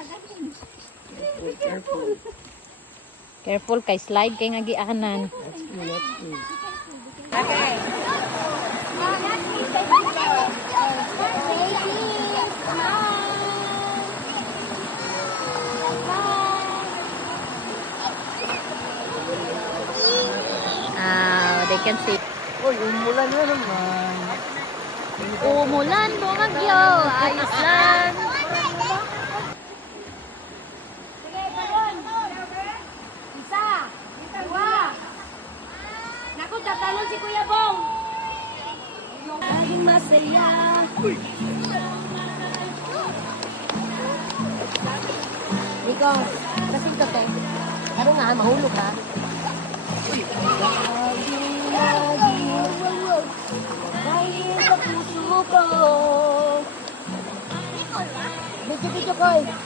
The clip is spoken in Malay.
Careful careful. careful. careful kay slide kay nga gianan. Cool, cool. Okay. Oh, they can see. Oh, umulan na naman. Umulan mo ngayon. Ayos lang. tanong si Kuya Bong. Laging masaya. Miko, lasing ka to. Ano nga, mahulog ka. Laging, laging, laging sa puso ko. Miko, lasing ka to.